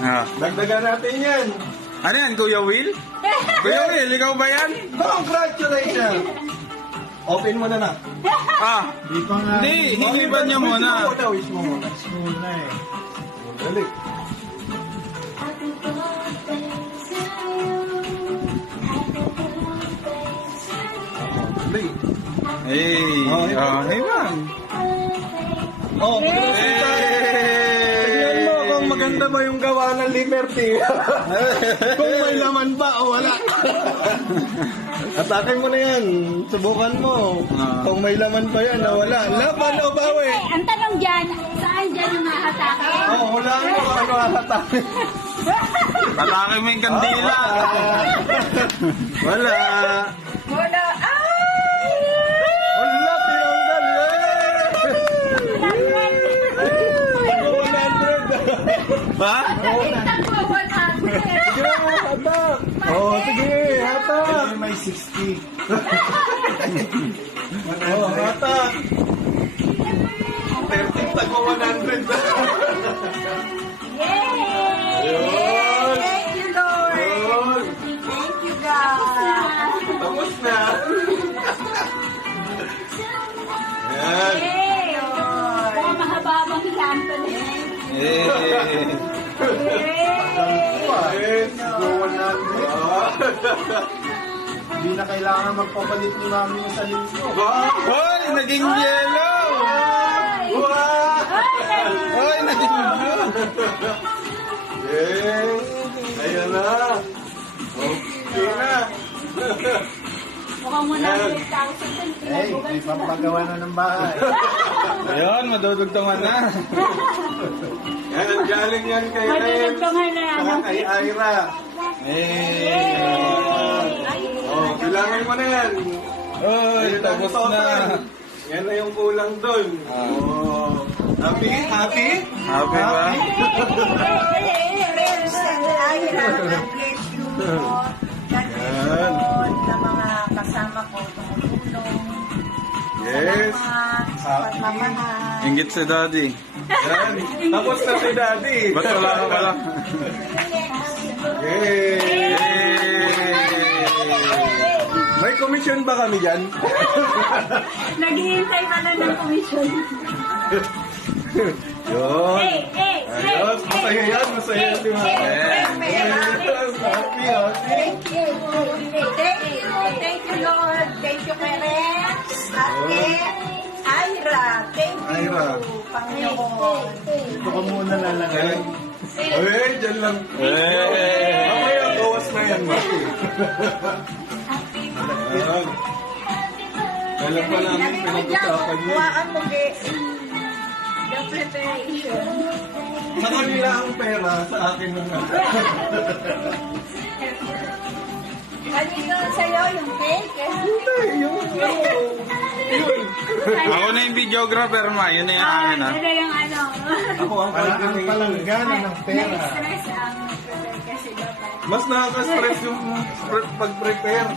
Ah. Dagdagan natin yan. Ano yan, Kuya Will? Kuya Will, ikaw ba yan? Congratulations! Open mo na. Ah, Di pa nga. hindi, hiliban niya muna. Wish mo muna. Muna eh. Dali. Dali. Hey, hey man. Oh, tignan mo kung maganda ba yung gawa ng Liberty. Kung may laman ba o wala. Atake mo na yan. Subukan mo. Kung may laman ba yan o wala. Laban o bawi. Ang tanong dyan, saan dyan yung mahatake? Oh, wala mo ano atake. Tatake mo yung kandila. Wala. Wala. Wala, tinanggal. Ha? Sige mo, hatak. Oh, sige, hatak. May 60. Oh, hatak. 13 tago 100. Yay! Yun. Thank you, Lord. Yun. Thank you, God. Tapos na. Yan. Yay! Mukhang mahaba-habang hilanto na yan. Eh, Yes, go 100. Hindi na kailangan magpapalit ni mami ng sa linggo. Hoy, naging yellow! Wow! Hoy, naging blue! Yes! Ayan na! Okay na! Mukhang 100,000. Hey, may pampagawa na ng bahay. Ayun, madudugtungan na. Yan, galing yan kay Rex. Madudugtungan na yan. Saka kay Ira. Eh, Oh, bilangin mo na yan. hoy, Ayun ang tapos na. total. Yan na yung kulang doon. Oh. Happy? Happy? Happy ba? Yan. Sa mga kasama ko, tumutulong. Yes. Pagmamahal. Inggit si Daddy. Yan. Tapos na si Daddy. Ba't wala ka pala? Yay! May commission ba kami dyan? Naghihintay pala ng commission. Yun. Hey! Ayos, masaya yan. Masaya yan, di ba? Happy, happy. Thank you, Lord. Thank you, Rex. Ate, Ira. Thank you, Ira. Panginoon. Ito ka muna lalagay. Ay, dyan lang. Mamaya, bawas na yan, Mati. Ayan. Kailan pa namin pinag-usapan yun? Huwaan mo, the preparation. Sa kanila ang pera, sa akin na nga. Kanino sa'yo yung cake? Yun. Ako na yung videographer, ma. Yun na yung akin, ha? Ano yung ano? Ako ang Ang palanggana ng pera. Na-stress ang prepare kasi dapat. Mas nakaka-stress yung pag-prepare.